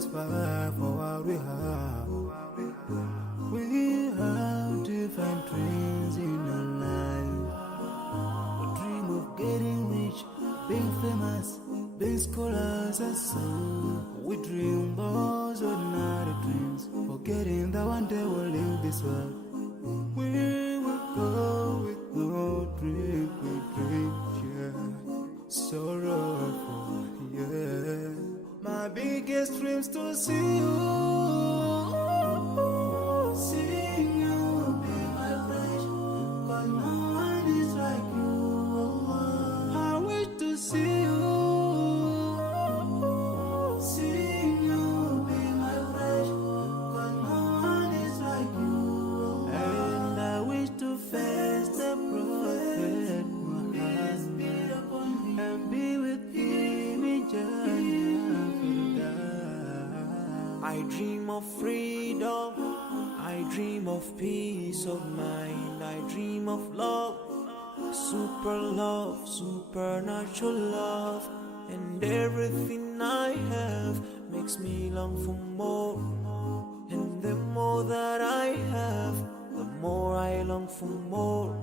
always fight for what we have. We have different dreams in our life. We dream of getting rich, being famous, being scholars and so. We dream those ordinary dreams, forgetting that one day we'll leave this world. We will go with no dream, we dream, yeah. Sorrowful, yeah. My biggest dream's to see you. Seeing you be my friend, 'cause no one is like you, Allah. I wish to see you. Seeing you be my friend, 'cause no one is like you, Allah. And I wish to face the Prophet Muhammad and be with him in Jannah. I dream of freedom, I dream of peace of mind, I dream of love, supernatural love, and everything I have makes me long for more. And the more that I have, the more I long for more.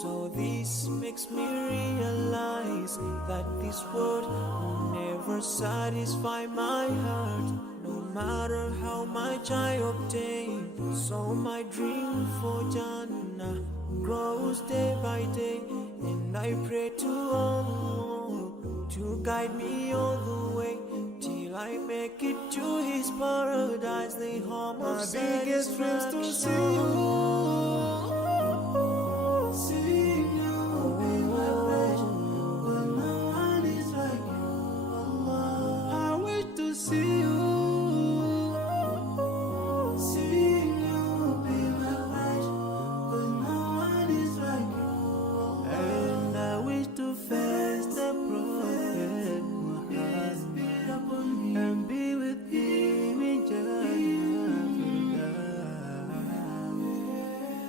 So this makes me realize that this world will never satisfy my heart, no matter how much I obtain. So my dream for Jannah grows day by day, and I pray to Allah to guide me all the way till I make it to His paradise, the home of satisfaction. My biggest dreams to see you. Seeing you be my friend, 'cause no one is like you, Allah. I wish to see you. Seeing you be my friend, 'cause no one is like you, Allah. And I wish to face the Prophet Muhammad and be with him in Jannah.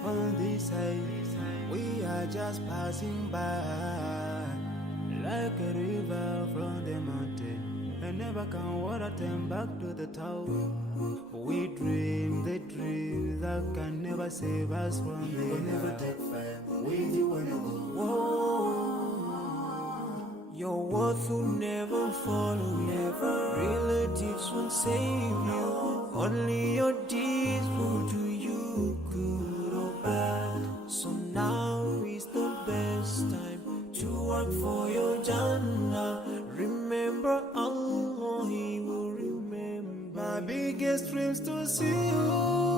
On this side, we are just passing by, like a river from the mountain, and never can water turn back to the town. We dream the dream that can never save us from the We'll never take fire with you when you go. Whoa. Your worth will never follow you. Relatives won't save you. Only your deeds will do you good or bad. So now is the best time to work for your Jannah. Remember Allah, He will remember. My biggest dreams to see you.